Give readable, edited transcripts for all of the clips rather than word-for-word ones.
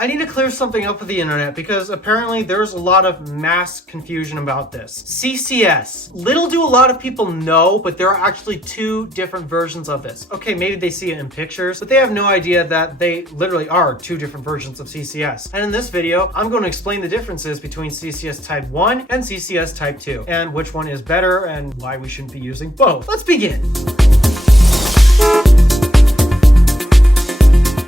I need to clear something up with the internet because apparently there's a lot of mass confusion about this. CCS. Little do a lot of people know, but there are actually two different versions of this. Okay, maybe they see it in pictures, but they have no idea that they literally are two different versions of CCS. And in this video, I'm going to explain the differences between CCS Type 1 and CCS Type 2, and which one is better and why we shouldn't be using both. Let's begin.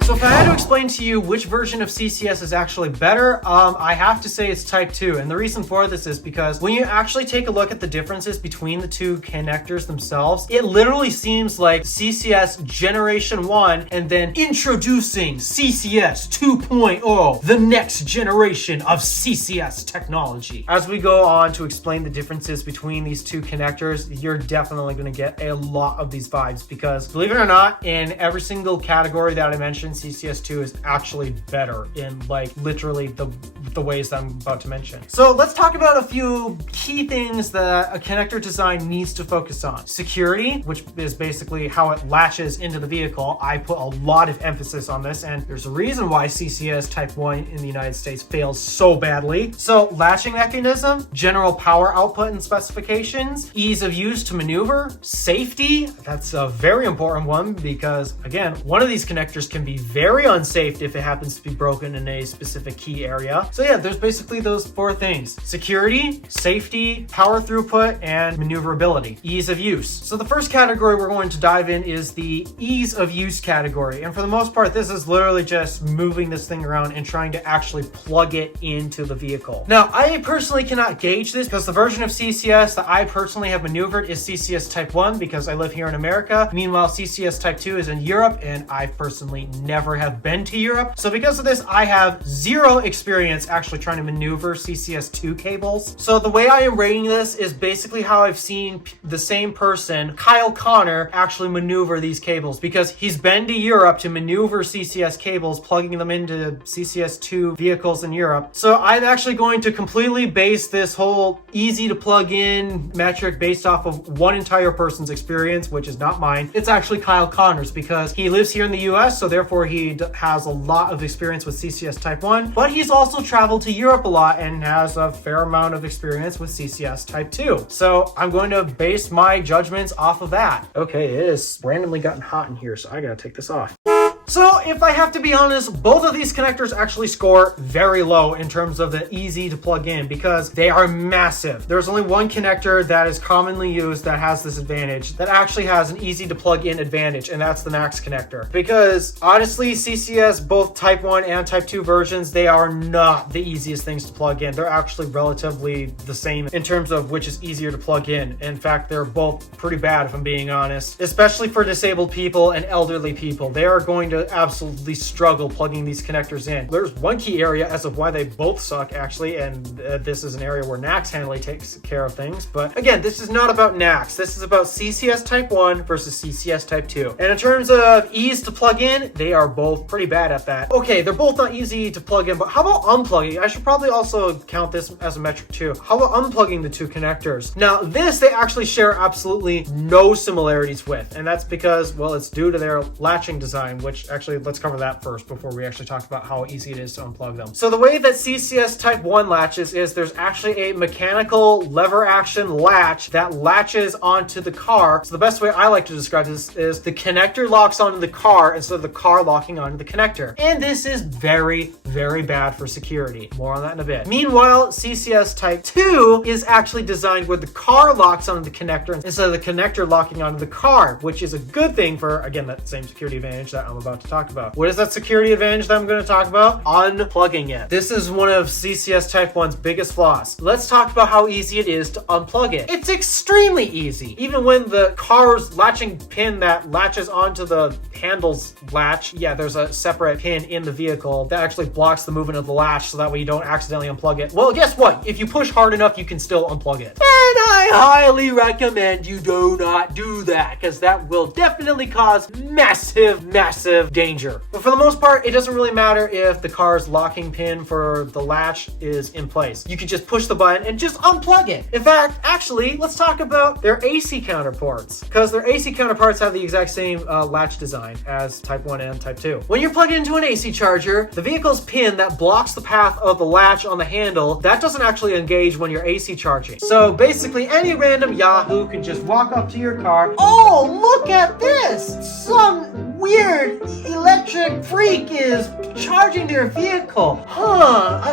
So if I had to explain to you which version of CCS is actually better, I have to say it's Type 2. And the reason for this is because when you actually take a look at the differences between the two connectors themselves, it literally seems like CCS Generation 1 and then introducing CCS 2.0, the next generation of CCS technology. As we go on to explain the differences between these two connectors, you're definitely going to get a lot of these vibes because, believe it or not, in every single category that I mentioned, CCS2 is actually better in like literally the ways that I'm about to mention. So let's talk about a few key things that a connector design needs to focus on. Security, which is basically how it latches into the vehicle. I put a lot of emphasis on this, and there's a reason why CCS Type 1 in the United States fails so badly. So latching mechanism, general power output and specifications, ease of use to maneuver, safety. That's a very important one because, again, one of these connectors can be very unsafe if it happens to be broken in a specific key area. So yeah, there's basically those four things: security, safety, power throughput, and maneuverability. Ease of use. So the first category we're going to dive in is the ease of use category. And for the most part, this is literally just moving this thing around and trying to actually plug it into the vehicle. Now, I personally cannot gauge this because the version of CCS that I personally have maneuvered is CCS Type 1 because I live here in America. Meanwhile, CCS Type 2 is in Europe, and I've personally never have been to Europe. So because of this, I have zero experience actually trying to maneuver CCS2 cables. So the way I am rating this is basically how I've seen the same person, Kyle Connor, actually maneuver these cables because he's been to Europe to maneuver CCS cables, plugging them into CCS2 vehicles in Europe. So I'm actually going to completely base this whole easy to plug in metric based off of one entire person's experience, which is not mine. It's actually Kyle Connor's because he lives here in the US, so therefore he has a lot of experience with CCS Type 1, but he's also traveled to Europe a lot and has a fair amount of experience with CCS Type 2. So I'm going to base my judgments off of that. Okay, it is randomly gotten hot in here, so I gotta take this off. So if I have to be honest, both of these connectors actually score very low in terms of the easy to plug in because they are massive. There's only one connector that is commonly used that has this advantage, that actually has an easy to plug in advantage, and that's the Max connector. Because honestly, CCS, both Type 1 and Type 2 versions, they are not the easiest things to plug in. They're actually relatively the same in terms of which is easier to plug in. In fact, they're both pretty bad if I'm being honest, especially for disabled people and elderly people. They are going to absolutely struggle plugging these connectors in. There's one key area as of why they both suck actually, and this is an area where NACS handily takes care of things. But again, this is not about NACS. This is about CCS Type 1 versus CCS Type 2. And in terms of ease to plug in, they are both pretty bad at that. Okay, they're both not easy to plug in, but how about unplugging? I should probably also count this as a metric too. How about unplugging the two connectors? Now, this they actually share absolutely no similarities with, and that's because, well, it's due to their latching design, which actually, let's cover that first before we actually talk about how easy it is to unplug them. So the way that CCS Type 1 latches is there's actually a mechanical lever action latch that latches onto the car. So the best way I like to describe this is the connector locks onto the car instead of the car locking onto the connector. And this is very, very bad for security. More on that in a bit. Meanwhile, CCS Type 2 is actually designed where the car locks onto the connector instead of the connector locking onto the car, which is a good thing for, again, that same security advantage that I'm about to talk about. What is that security advantage that I'm going to talk about? Unplugging it. This is one of CCS Type 1's biggest flaws. Let's talk about how easy it is to unplug it. It's extremely easy. Even when the car's latching pin that latches onto the handles latch, yeah, there's a separate pin in the vehicle that actually blocks the movement of the latch so that way you don't accidentally unplug it. Well, guess what? If you push hard enough, you can still unplug it. And I highly recommend you do not do that, because that will definitely cause massive danger. But for the most part, it doesn't really matter if the car's locking pin for the latch is in place. You can just push the button and just unplug it. In fact, actually, let's talk about their AC counterparts, because their AC counterparts have the exact same latch design as Type 1 and Type 2. When you're plugged into an AC charger, the vehicle's pin that blocks the path of the latch on the handle, that doesn't actually engage when you're AC charging. So basically, any random Yahoo can just walk up to your car. Oh, look at this! Some weird electric freak is charging their vehicle.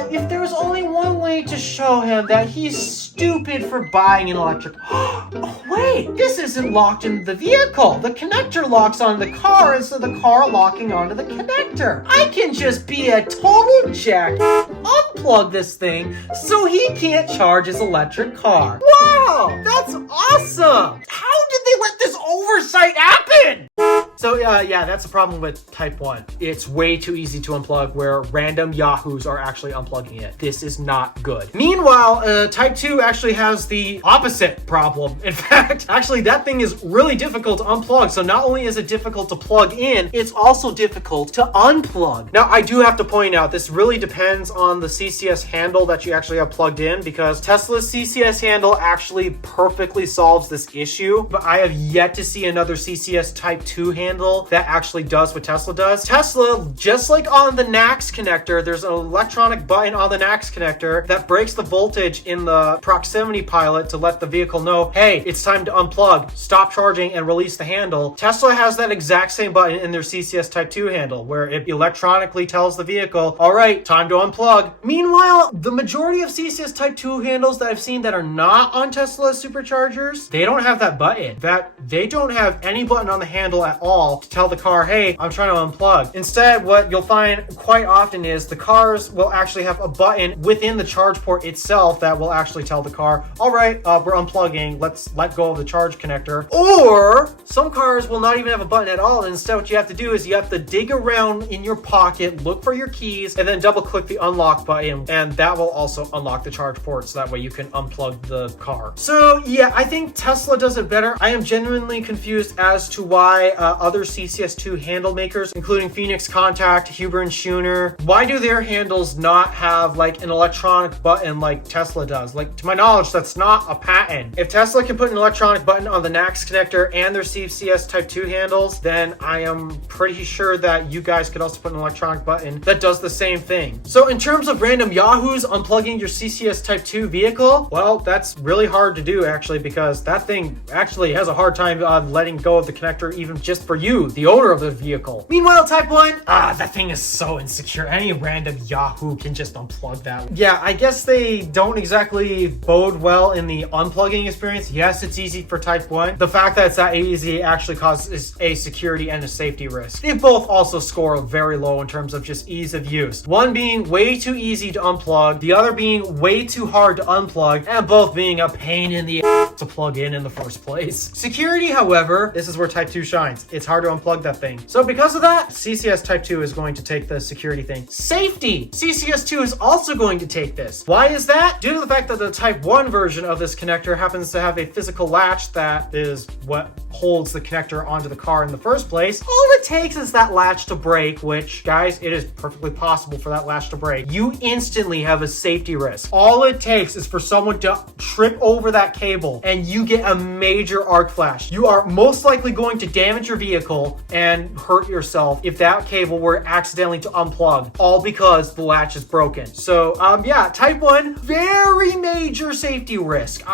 If there was only one way to show him that he's stupid for buying an electric. Oh, wait, this isn't locked in the vehicle. The connector locks on the car instead of the car locking onto the connector. I can just be a total jack, unplug this thing so he can't charge his electric car. Wow, that's awesome. How did they let this oversight happen? So yeah, that's the problem with Type 1. It's way too easy to unplug where random Yahoos are actually unplugging it. This is not good. Meanwhile, Type 2 actually has the opposite problem. In fact, actually that thing is really difficult to unplug. So not only is it difficult to plug in, it's also difficult to unplug. Now, I do have to point out, this really depends on the CCS handle that you actually have plugged in, because Tesla's CCS handle actually perfectly solves this issue. But I have yet to see another CCS Type 2 handle that actually does what Tesla does. Tesla, just like on the NACS connector, there's an electronic button on the NACS connector that breaks the voltage in the proximity pilot to let the vehicle know, hey, it's time to unplug, stop charging, and release the handle. Tesla has that exact same button in their CCS Type 2 handle, where it electronically tells the vehicle, all right, time to unplug. Meanwhile, the majority of CCS Type 2 handles that I've seen that are not on Tesla superchargers, they don't have that button. In fact, they don't have any button on the handle at all to tell the car, hey, I'm trying to unplug. Instead, what you'll find quite often is the cars will actually have a button within the charge port itself that will actually tell the car, all right, we're unplugging, let's let go of the charge connector. Or some cars will not even have a button at all. And instead, what you have to do is you have to dig around in your pocket, look for your keys, and then double click the unlock button, and that will also unlock the charge port, so that way you can unplug the car. So yeah, I think Tesla does it better. I am genuinely confused as to why other CCS2 handle makers, including Phoenix Contact, Huber and Schooner, why do their handles not have like an electronic button like Tesla does? Like, to my knowledge, that's not a patent. If Tesla can put an electronic button on the NACS connector and their CCS Type 2 handles, then I am pretty sure that you guys could also put an electronic button that does the same thing. So in terms of random Yahoos unplugging your CCS Type 2 vehicle, well, that's really hard to do actually, because that thing actually has a hard time letting go of the connector, even just for you, the owner of the vehicle. Meanwhile, Type 1, that thing is so insecure. Any random Yahoo can just unplug that. Yeah, I guess they don't exactly bode well in the unplugging experience. Yes, it's easy for Type 1. The fact that it's that easy actually causes a security and a safety risk. They both also score very low in terms of just ease of use. One being way too easy to unplug, the other being way too hard to unplug, and both being a pain in the ass to plug in the first place. Security, however, this is where Type 2 shines. It's hard to unplug that thing. So because of that, CCS Type 2 is going to take the security thing. Safety! CCS2 is also going to take this. Why is that? Due to the fact that the Type 1 version of this connector happens to have a physical latch that is what holds the connector onto the car in the first place. All it takes is that latch to break, which, guys, it is perfectly possible for that latch to break. You instantly have a safety risk. All it takes is for someone to trip over that cable and you get a major arc flash. You are most likely going to damage your vehicle and hurt yourself if that cable were accidentally to unplug, all because the latch is broken. So yeah, Type 1, very major safety risk.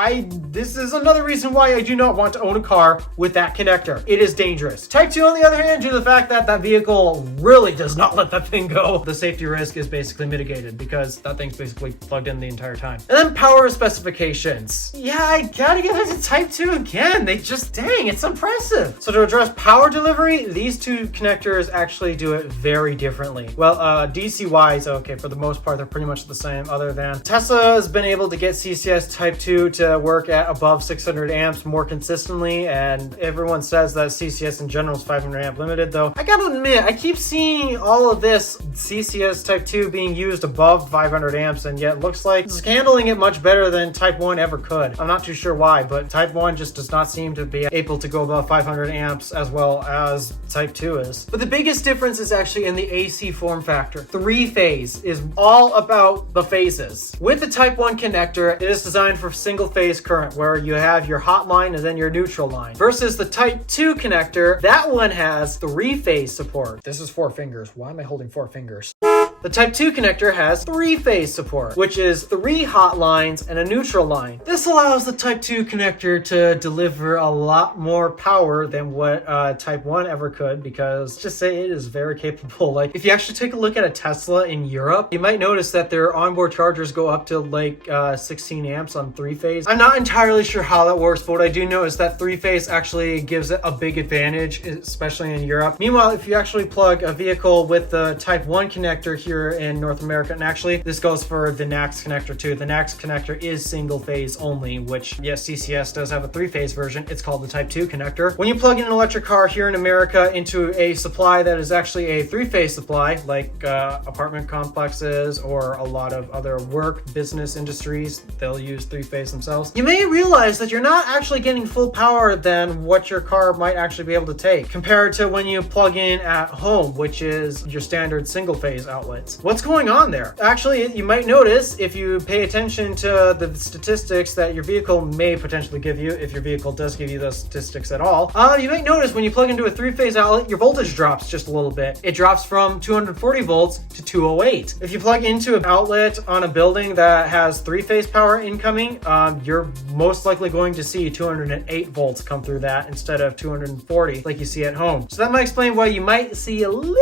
This is another reason why I do not want to own a car with that connector. It is dangerous. Type 2, on the other hand, due to the fact that that vehicle really does not let that thing go, the safety risk is basically mitigated because that thing's basically plugged in the entire time. And then power specifications. Yeah, I gotta give it to Type 2 again. They just, dang, it's impressive. So to address power delivery, these two connectors actually do it very differently. Well, DC-wise, okay, for the most part, they're pretty much the same, other than Tesla has been able to get CCS Type 2 to work at above 600 amps more consistently, and everyone says that CCS in general is 500 amp limited, though I gotta admit, I keep seeing all of this CCS Type 2 being used above 500 amps, and yet it looks like it's handling it much better than Type 1 ever could. I'm not too sure why, but Type 1 just does not seem to be able to go above 500 amps as well as Type 2 is. But the biggest difference is actually in the AC form factor. 3-phase is all about the phases. With the Type 1 connector, it is designed for single phase current, where you have your hot line and then your neutral line. Versus the Type 2 connector, that one has 3-phase support. This is 4 fingers. Why am I holding 4 fingers? The Type 2 connector has 3-phase support, which is 3 hot lines and a neutral line. This allows the Type 2 connector to deliver a lot more power than what Type 1 ever could, because just say it is very capable. Like, if you actually take a look at a Tesla in Europe, you might notice that their onboard chargers go up to like 16 amps on 3-phase. I'm not entirely sure how that works, but what I do know is that 3-phase actually gives it a big advantage, especially in Europe. Meanwhile, if you actually plug a vehicle with the Type 1 connector here in North America, and actually this goes for the NACS connector too. The NACS connector is single phase only, which yes, CCS does have a 3-phase version. It's called the Type 2 connector. When you plug in an electric car here in America into a supply that is actually a 3-phase supply, like apartment complexes or a lot of other work business industries, they'll use 3-phase themselves. You may realize that you're not actually getting full power than what your car might actually be able to take, compared to when you plug in at home, which is your standard single phase outlet. What's going on there? Actually, you might notice if you pay attention to the statistics that your vehicle may potentially give you, if your vehicle does give you those statistics at all, you might notice when you plug into a 3-phase outlet, your voltage drops just a little bit. It drops from 240 volts to 208. If you plug into an outlet on a building that has 3-phase power incoming, you're most likely going to see 208 volts come through that instead of 240 like you see at home. So that might explain why you might see a little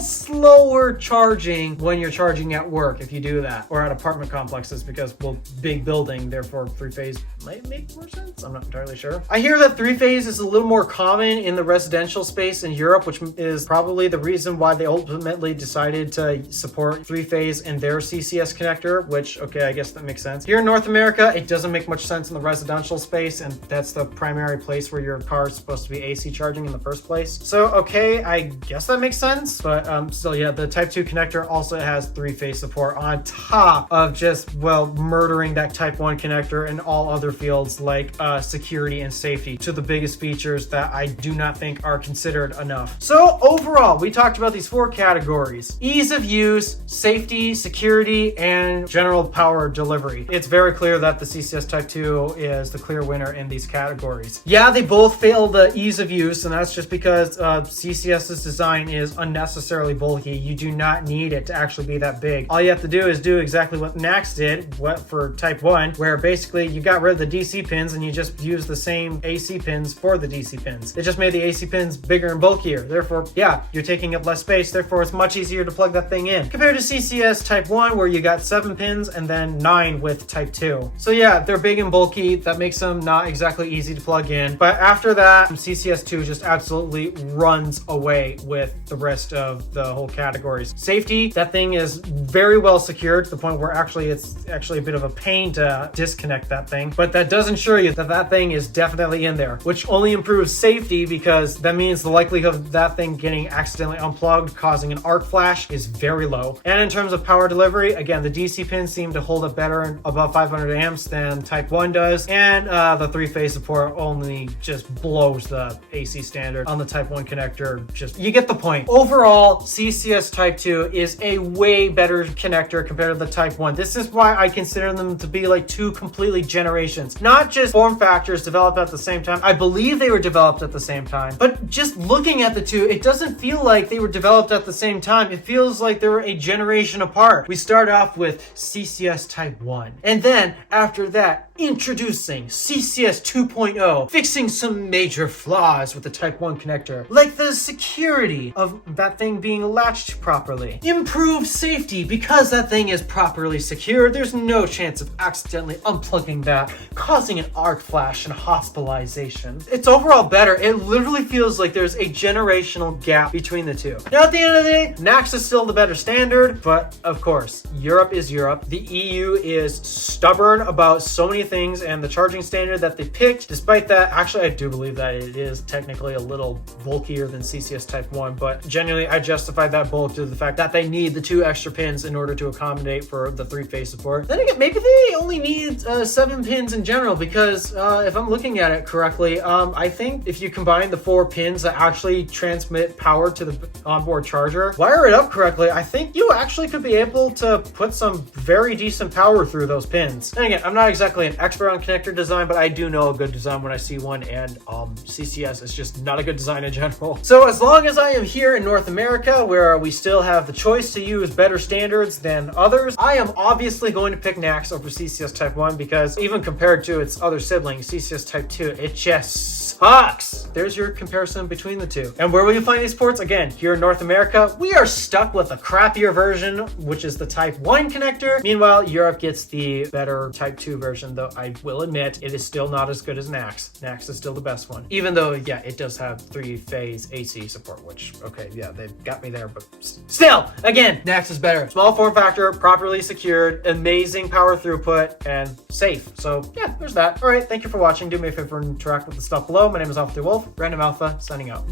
slower charging when you're charging at work if you do that, or at apartment complexes, because, well, big building, therefore 3-phase might make more sense. I'm not entirely sure. I hear that 3-phase is a little more common in the residential space in Europe, which is probably the reason why they ultimately decided to support 3-phase in their CCS connector, which, okay, I guess that makes sense. Here in North America, it doesn't make much sense in the residential space, and that's the primary place where your car is supposed to be AC charging in the first place. So, okay, I guess that makes sense, but still, yeah, the Type 2 connector also has 3-phase support on top of just, well, murdering that Type 1 connector in all other fields like security and safety, to the biggest features that I do not think are considered enough. So overall, we talked about these 4 categories: ease of use, safety, security, and general power delivery. It's very clear that the CCS Type 2 is the clear winner in these categories. Yeah, they both fail the ease of use, and that's just because CCS's design is unnecessarily bulky. You do not need it to actually be that big. All you have to do is do exactly what NACS did for Type 1, where basically you got rid of the DC pins and you just use the same AC pins for the DC pins. It just made the AC pins bigger and bulkier. Therefore, yeah, you're taking up less space. Therefore, it's much easier to plug that thing in, compared to CCS Type 1, where you got 7 pins and then 9 with Type 2. So yeah, they're big and bulky. That makes them not exactly easy to plug in. But after that, CCS2 just absolutely runs away with the rest of the whole categories. Safety, that thing is very well secured to the point where it's actually a bit of a pain to disconnect that thing, but that does ensure you that that thing is definitely in there, which only improves safety, because that means the likelihood of that thing getting accidentally unplugged, causing an arc flash, is very low. And in terms of power delivery, again, the DC pins seem to hold up better above 500 amps than Type 1 does, and the 3-phase support only just blows the AC standard on the Type 1 connector. Just, you get the point. Overall, CCS Type 2 is a way better connector compared to the Type 1. This is why I consider them to be like 2 completely generations, not just form factors developed at the same time. I believe they were developed at the same time, but just looking at the two, it doesn't feel like they were developed at the same time. It feels like they were a generation apart. We start off with CCS Type 1, and then after that, introducing CCS 2.0, fixing some major flaws with the Type 1 connector, like the security of that thing thing being latched properly. Improved safety, because that thing is properly secured, there's no chance of accidentally unplugging that, causing an arc flash and hospitalization. It's overall better. It literally feels like there's a generational gap between the two. Now at the end of the day, NACS is still the better standard, but of course, Europe is Europe. The EU is stubborn about so many things, and the charging standard that they picked, despite that, actually I do believe that it is technically a little bulkier than CCS Type 1, but genuinely I justified that bulk to the fact that they need the 2 extra pins in order to accommodate for the 3-phase support. Then again, maybe they only need 7 pins in general, because if I'm looking at it correctly, I think if you combine the 4 pins that actually transmit power to the onboard charger, wire it up correctly, I think you actually could be able to put some very decent power through those pins. And again, I'm not exactly an expert on connector design, but I do know a good design when I see one, and CCS is just not a good design in general. So as long as I am here in North America, where we still have the choice to use better standards than others, I am obviously going to pick NACS over CCS Type 1, because even compared to its other sibling, CCS Type 2, it just sucks. There's your comparison between the two. And where will you find these ports? Again, here in North America, we are stuck with a crappier version, which is the Type 1 connector. Meanwhile, Europe gets the better Type 2 version, though I will admit it is still not as good as NACS. NACS is still the best one. Even though, yeah, it does have 3-phase AC support, which, okay, yeah, they've got me there, but still, again, NACS is better. Small form factor, properly secured, amazing power throughput, and safe. So yeah, there's that. All right, thank you for watching. Do me a favor and interact with the stuff below. My name is DeWolf, Random Alpha, signing out.